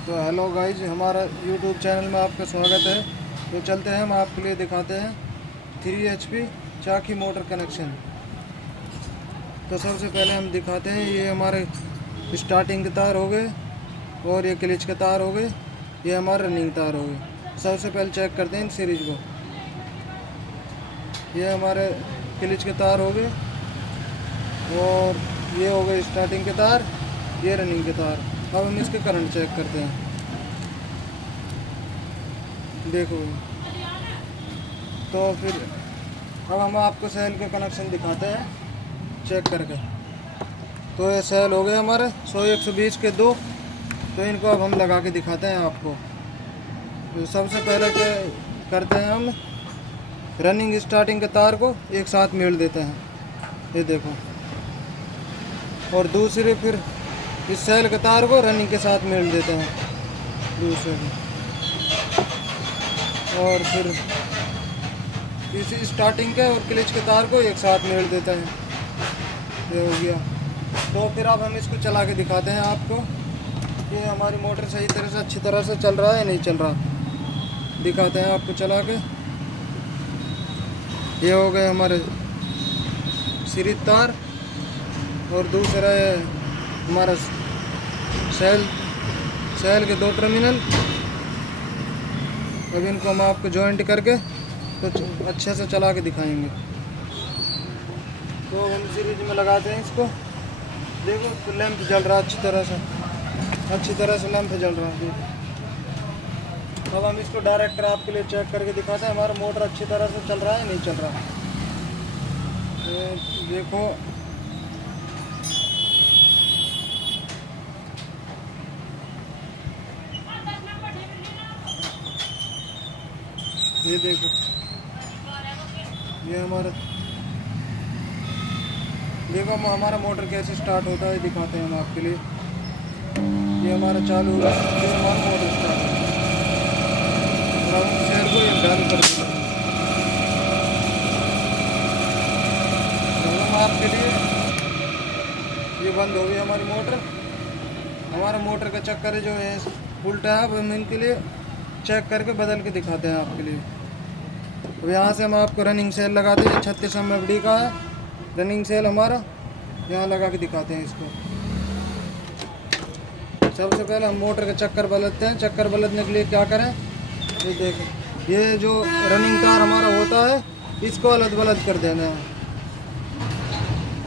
तो hello guys, हमारा YouTube channel में आपका स्वागत है। तो चलते हैं, हम आपके लिए दिखाते हैं 3 HP चाकी मोटर कनेक्शन। तो सबसे पहले हम दिखाते हैं, ये हमारे स्टार्टिंग के तार हो गए और ये क्लिच के तार हो गए, ये हमारे रनिंग तार हो गए। सबसे पहले चेक करते हैं इन सीरीज को। ये हमारे क्लिच के तार हो गए और ये हो गए स्टार्टिंग के तार, ये रनिंग के तार। अब हम इसके करंट चेक करते हैं। देखो, तो फिर अब हम आपको सेल के कनेक्शन दिखाते हैं चेक करके। तो ये सेल हो गए हमारे 100 120 के 2। तो इनको अब हम लगा के दिखाते हैं आपको। तो सबसे पहले क्या करते हैं, हम रनिंग स्टार्टिंग के तार को एक साथ मेल देते हैं, ये देखो। और दूसरे फिर इस सेल के तार को रनिंग के साथ मेल देते हैं दूसरे को। और फिर इसी स्टार्टिंग के और क्लिच के तार को एक साथ मेल देते हैं, ये हो गया। तो फिर अब हम इसको चला के दिखाते हैं आपको कि हमारी मोटर सही तरह से अच्छी तरह से चल रहा है नहीं चल रहा। दिखाते हैं आपको चला के। ये हो गए हमारे सीरीज तार और दूसरा है हमारा सेल के 2 टर्मिनल। अब इनको हम आपको जॉइंट करके तो अच्छे से चला के दिखाएंगे। तो हम सीरीज में लगाते हैं इसको। देखो, तो लैंप जल रहा अच्छी तरह से लैंप जल रहा है। अब हम इसको डायरेक्टर आपके लिए चेक करके दिखाते हैं हमारा मोटर अच्छी तरह से चल रहा है नहीं चल रहा। तो देखो, ये देखो, ये हमारा देखो हमारा मोटर कैसे स्टार्ट होता है दिखाते हैं हम आपके लिए। ये हमारा चालू हुआ, ये हमारा मोटर स्टार्ट है। और हम शेयर को ये बंद कर देंगे। हम आपके लिए ये बंद हो गई हमारी मोटर। हमारा मोटर का चक्कर जो है उल्टा है। अब हम इनके लिए चेक करके बदल के दिखाते हैं आपके लिए। अब यहाँ से हम आपको रनिंग सेल लगाते हैं। 36 MFD का है रनिंग सेल हमारा, यहाँ लगा के दिखाते हैं इसको। सबसे पहले हम मोटर का चक्कर बदलते हैं। चक्कर बदलने के लिए क्या करें, ये देखें, ये जो रनिंग तार हमारा होता है इसको अलग बलद कर देना है।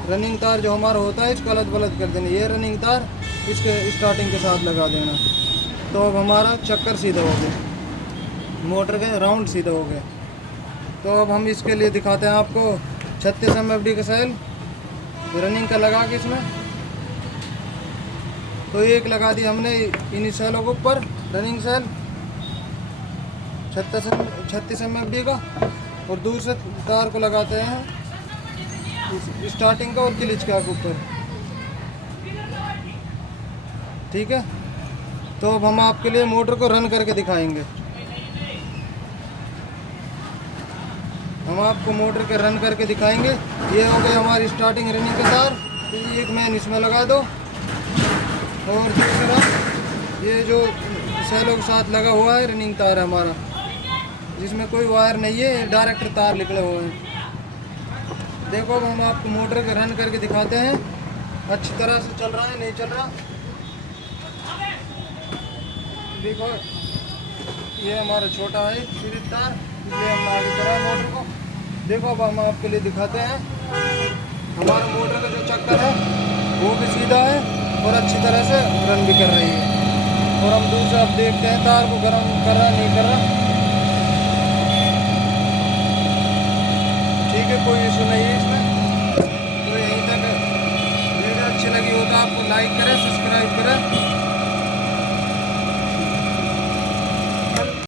रनिंग तार जो हमारा होता है इसको अलग बलद कर देना। ये रनिंग तार इसके स्टार्टिंग के साथ लगा देना। तो अब हमारा चक्कर सीधा हो गया, मोटर के राउंड सीधा हो गया। तो अब हम इसके लिए दिखाते हैं आपको 36 MFD का सेल रनिंग का लगा के इसमें। तो एक लगा दी हमने इन सेलों के ऊपर रनिंग सेल 36 MFD का, और दूसरे तार को लगाते हैं स्टार्टिंग का और क्लिच का ऊपर। ठीक है। तो अब हम आपके लिए मोटर को रन करके दिखाएंगे। हम आपको मोटर के रन करके दिखाएंगे। ये हो गए हमारी स्टार्टिंग रनिंग के तार। तो एक मैन इसमें लगा दो, और दूसरा ये जो सेलों के साथ लगा हुआ है रनिंग तार है हमारा, जिसमें कोई वायर नहीं है, डायरेक्ट तार निकले हुए हैं। देखो, अब हम आपको मोटर के रन करके दिखाते हैं अच्छी तरह से चल रहा है नहीं चल रहा। देखो, ये हमारा छोटा है सीरीज तार, इसलिए हम आगे करा मोटर को। देखो, अब हम आपके लिए दिखाते हैं हमारा मोटर का जो चक्कर है वो भी सीधा है और अच्छी तरह से रन भी कर रही है। और हम दूसरा अब देखते हैं तार को गर्म कर रहा नहीं कर रहा। ठीक है, कोई इशू नहीं है इसमें। तो यहीं तक वीडियो अच्छी लगी हो तो आपको लाइक करें।